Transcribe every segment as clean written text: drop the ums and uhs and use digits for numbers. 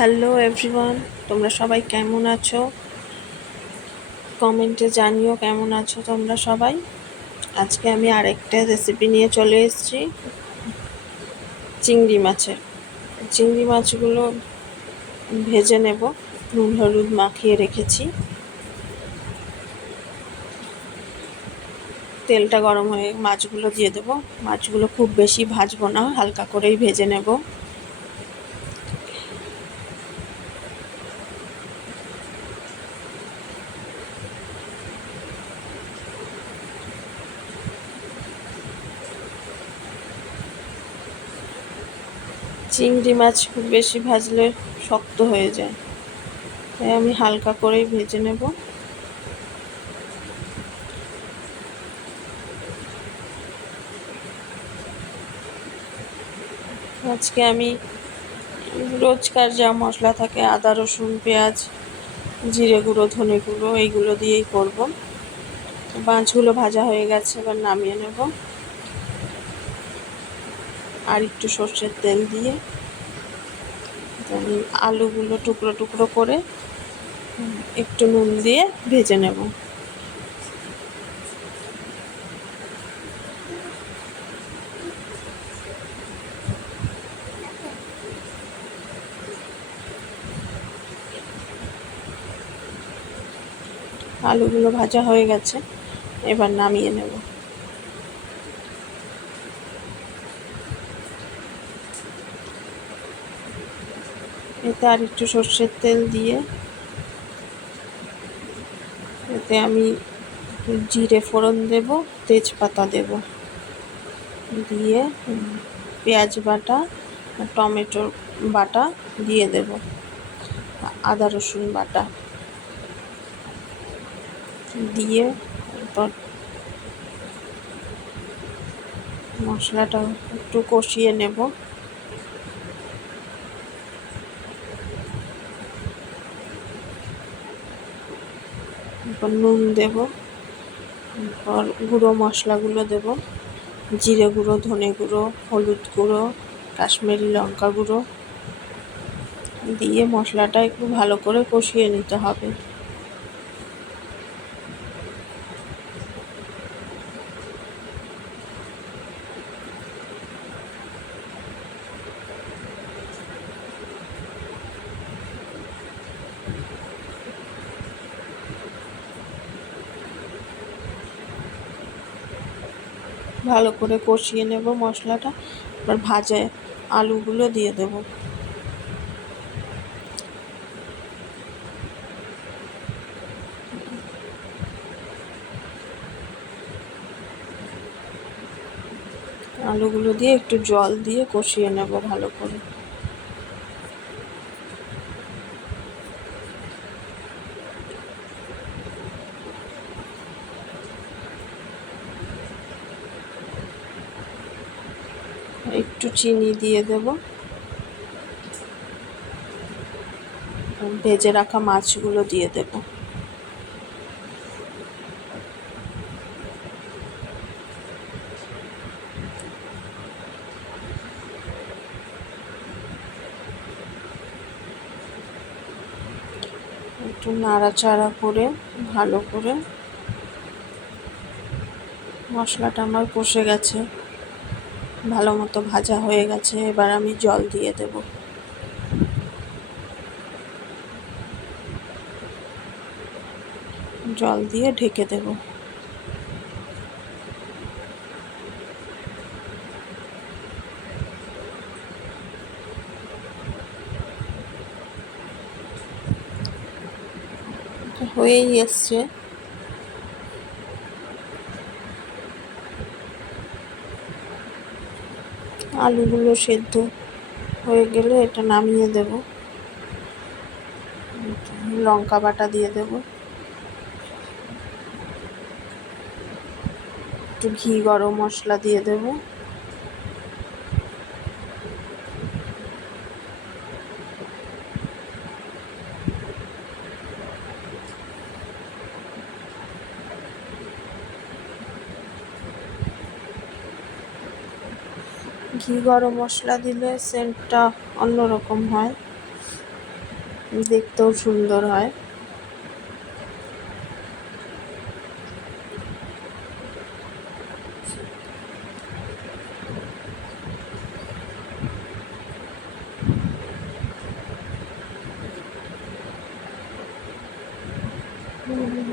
Hello everyone, তোমরা সবাই কেমন আছো? কমেন্টে জানিও কেমন আছো তোমরা সবাই। আজকে আমি আরেকটা রেসিপি নিয়ে চলে এসেছি, চিংড়ি মাছের। চিংড়ি মাছগুলো ভেজে নেব, নুন হলুদ মাখিয়ে রেখেছি। তেলটা গরম হয়ে মাছগুলো দিয়ে দেবো। মাছগুলো খুব বেশি ভাজবো না, হালকা করেই ভেজে নেব। চিংড়ি মাছ খুব বেশি ভাজলে শক্ত হয়ে যায়, তাই আমি হালকা করেই ভেজে নেব। আজকে আমি রোজকার যা মশলা থাকে, আদা রসুন পেঁয়াজ জিরে গুঁড়ো ধনে গুঁড়ো এইগুলো দিয়েই করব। মাছগুলো ভাজা হয়ে গেছে, এবার নামিয়ে নেব। আর একটু সর্ষের তেল দিয়ে আমি আলুগুলো টুকরো টুকরো করে একটু নুন দিয়ে ভেজে নেব। আলুগুলো ভাজা হয়ে গেছে, এবার নামিয়ে নেব। এতে আর একটু সর্ষের তেল দিয়ে এতে আমি জিরে ফোড়ন দেব, তেজপাতা দেব, দিয়ে পেঁয়াজ বাটা টমেটো বাটা দিয়ে দেব, আদা রসুন বাটা দিয়ে তারপর মশলাটা একটু কষিয়ে নেব। এরপর নুন দেব, এরপর গুঁড়ো মশলাগুলো দেব, জিরে গুঁড়ো ধনে গুঁড়ো হলুদ গুঁড়ো কাশ্মীরি লঙ্কা গুঁড়ো দিয়ে মশলাটা একটু ভালো করে কষিয়ে নিতে হবে। ভালো করে কষিয়ে নেব মশলাটা। এবার ভাজা আলুগুলো দিয়ে দেব। আলুগুলো দিয়ে একটু জল দিয়ে কষিয়ে নেব ভালো করে। একটু চিনি দিয়ে দেব। ভেজে রাখা মাছগুলো দিয়ে দেব। একটু নাড়াচাড়া করে ভালো করে মশলাটা আমার কষে গেছে, ভালো মতো ভাজা হয়ে গেছে। এবার আমি জল দিয়ে দেব। জল দিয়ে ঢেকে দেব। হয়েই এসছে। আলুগুলো সেদ্ধ হয়ে গেলে এটা নামিয়ে দেব। লঙ্কা বাটা দিয়ে দেব, একটু ঘি গরম মশলা দিয়ে দেব, ঘি গরম মশলা দিলে সেন্টটা অন্যরকম হয়। দেখতেও সুন্দর হয়।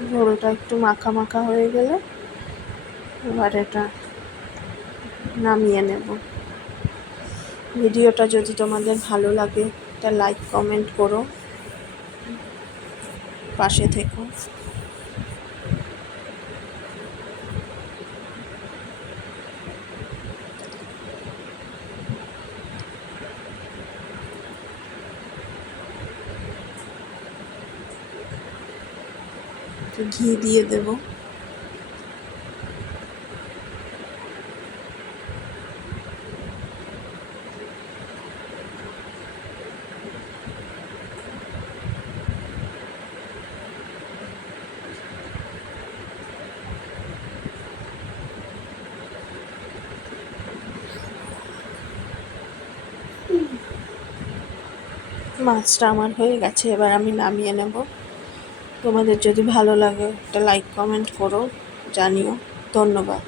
ঝোলটা একটু মাখা মাখা হয়ে গেলে এবার এটা নামিয়ে নেব। ভিডিওটা যদি তোমাদের ভালো লাগে একটা লাইক কমেন্ট করো, পাশে থেকো। ঘি দিয়ে দেব। মাছটা আমার হয়ে গেছে, এবার আমি নামিয়ে নেব। তোমাদের যদি ভালো লাগে একটা লাইক কমেন্ট করো, জানিও। ধন্যবাদ।